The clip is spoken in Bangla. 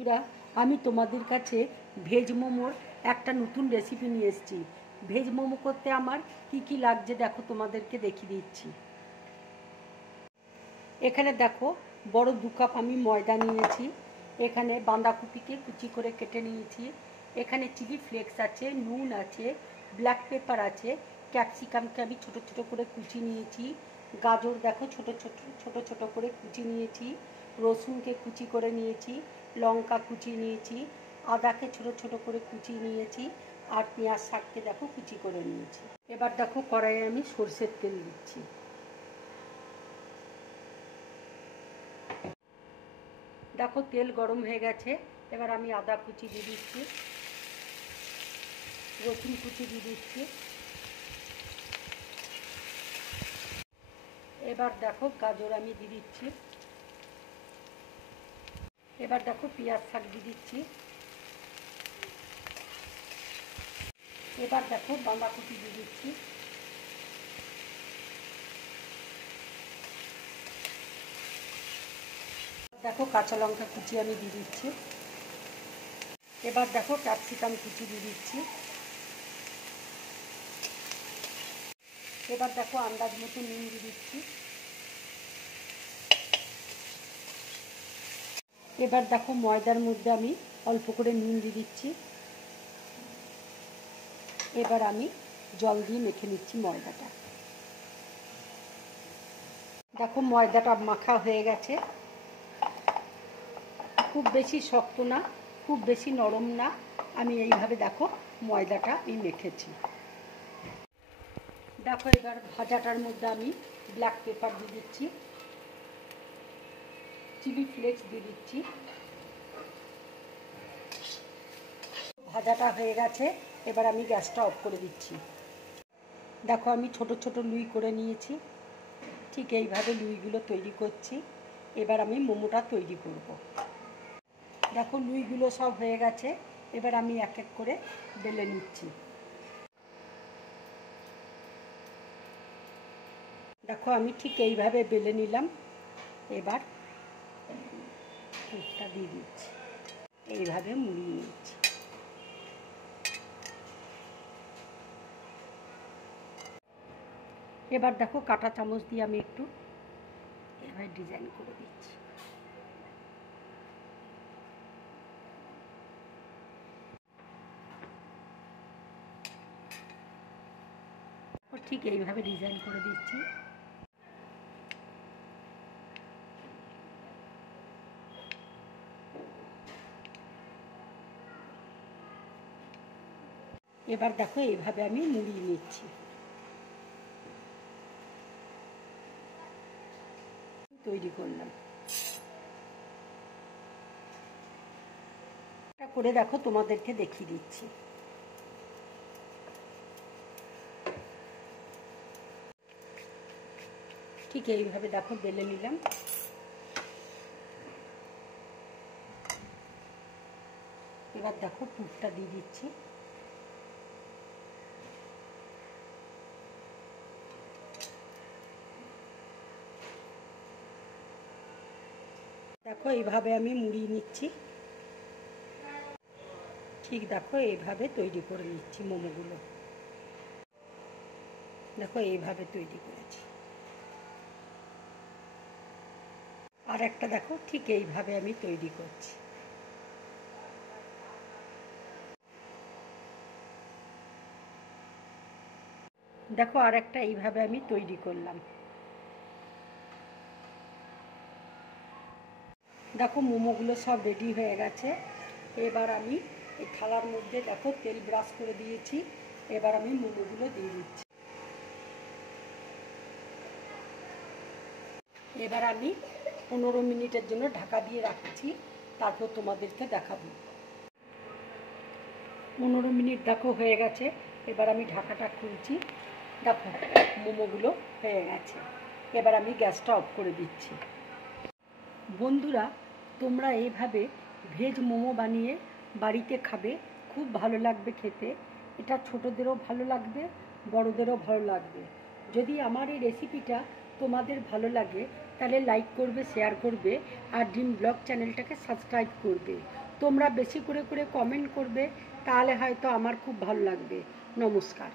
বন্ধুরা, আমি তোমাদের কাছে ভেজ মোমোর একটা নতুন রেসিপি নিয়ে এসেছি। ভেজ মোমো করতে আমার কি লাগছে দেখো, তোমাদেরকে দেখিয়ে দিচ্ছি। এখানে দেখো, বড় 2 কাপ আমি ময়দা নিয়েছি। এখানে বাঁধাকপিকে কুচি করে কেটে নিয়েছি। এখানে চিলি ফ্লেক্স আছে, নুন আছে, ব্ল্যাক পেপার আছে, ক্যাপসিকামকে আমি ছোট ছোট করে কুচি নিয়েছি। গাজর দেখো ছোট ছোট করে কুচি নিয়েছি। রসুনকে কুচি করে নিয়েছি, লঙ্কা কুচি নিয়েছি, আদাকে ছোট ছোট করে কুচি নিয়েছি, আর পেঁয়াজ শাককে দেখো কুচি করে নিয়েছি। এবার দেখো কড়াইয়ে আমি সরষের তেল দিচ্ছি। দেখো তেল গরম হয়ে গেছে। এবার আমি আদা কুচি দিয়ে দিচ্ছি, রসুন কুচি দিয়ে দিচ্ছি। এবার দেখো গাজর আমি দিয়ে দিচ্ছি। এবার দেখো পেঁয়াজ শাক দিয়ে দিচ্ছি। এবার দেখো বাঁধাকপি দিয়ে দিচ্ছি। দেখো কাঁচা লঙ্কা কুচি আমি দিয়ে দিচ্ছি। এবার দেখো ক্যাপসিকাম কুচি দিয়ে দিচ্ছি। এবার দেখো আন্দাজ মতো নুন দিয়ে দিচ্ছি। এবার দেখো ময়দার মধ্যে আমি অল্প করে নুন দিয়ে দিচ্ছি। এবার আমি জল দিয়ে মেখে নিচ্ছি ময়দাটা। দেখো ময়দাটা মাখা হয়ে গেছে। খুব বেশি শক্ত না, খুব বেশি নরম না, আমি এইভাবে দেখো ময়দাটা আমি মেখেছি। দেখো এবার ভাজাটার মধ্যে আমি ব্ল্যাক পেপার দিয়ে দিচ্ছি, চিলি ফ্লেক্স দিয়ে দিচ্ছি। ভাজাটা হয়ে গেছে, এবার আমি গ্যাসটা অফ করে দিচ্ছি। দেখো আমি ছোট ছোট লুই করে নিয়েছি। ঠিক এইভাবে লুইগুলো তৈরি করছি। এবার আমি মোমোটা তৈরি করব। দেখো লুইগুলো সব হয়ে গেছে। এবার আমি এক এক করে বেলে নিচ্ছি। দেখো আমি ঠিক এইভাবে বেলে নিলাম। এবার পুরটা দিয়ে দিচ্ছি, এইভাবে মুড়িয়ে নিচ্ছি। এবার দেখো কাঁটা চামচ দিয়ে আমি একটু এভাবে ডিজাইন করে দিচ্ছি। ঠিক এইভাবে ডিজাইন করে দিচ্ছি। এবার দেখো এইভাবে আমি মুড়িয়ে নিচ্ছি। তৈরি করলাম। এটা করে দেখো তোমাদেরকে দেখিয়ে দিচ্ছি। ঠিক এইভাবে দেখো বেলে নিলাম। এবার দেখো পুরটা দিয়ে দিচ্ছি। দেখো এইভাবে আমি মুড়িয়ে নিচ্ছি। ঠিক দেখো এইভাবে তৈরি করে নিচ্ছি মোমোগুলো। দেখো এইভাবে তৈরি করেছি। আর একটা দেখো ঠিক এইভাবে আমি তৈরি করছি। দেখো আর একটা এইভাবে আমি তৈরি করলাম। দেখো মোমোগুলো সব রেডি হয়ে গেছে। এবার আমি এই থালার মধ্যে দেখো তেল ব্রাশ করে দিয়েছি। এবার আমি মোমোগুলো দিয়ে দিচ্ছি। এবার আমি 15 মিনিটের জন্য ঢাকা দিয়ে রাখছি, তারপর তোমাদেরকে দেখাবো। 15 মিনিট দেখো হয়ে গেছে। এবার আমি ঢাকাটা খুলছি। দেখো মোমোগুলো হয়ে গেছে। এবার আমি গ্যাসটা অফ করে দিচ্ছি। বন্ধুরা, তোমরা এইভাবে ভেজ মোমো বানিয়ে বাড়িতে খাবে, খুব ভালো লাগবে খেতে। এটা ছোটদেরও ভালো লাগবে, বড়দেরও ভালো লাগবে। যদি আমার এই রেসিপিটা তোমাদের ভালো লাগে তাহলে লাইক করবে, শেয়ার করবে, আর ড্রিম ব্লগ চ্যানেলটাকে সাবস্ক্রাইব করবে। তোমরা বেশি করে করে কমেন্ট করবে, তাহলে হয়তো আমার খুব ভালো লাগবে। নমস্কার।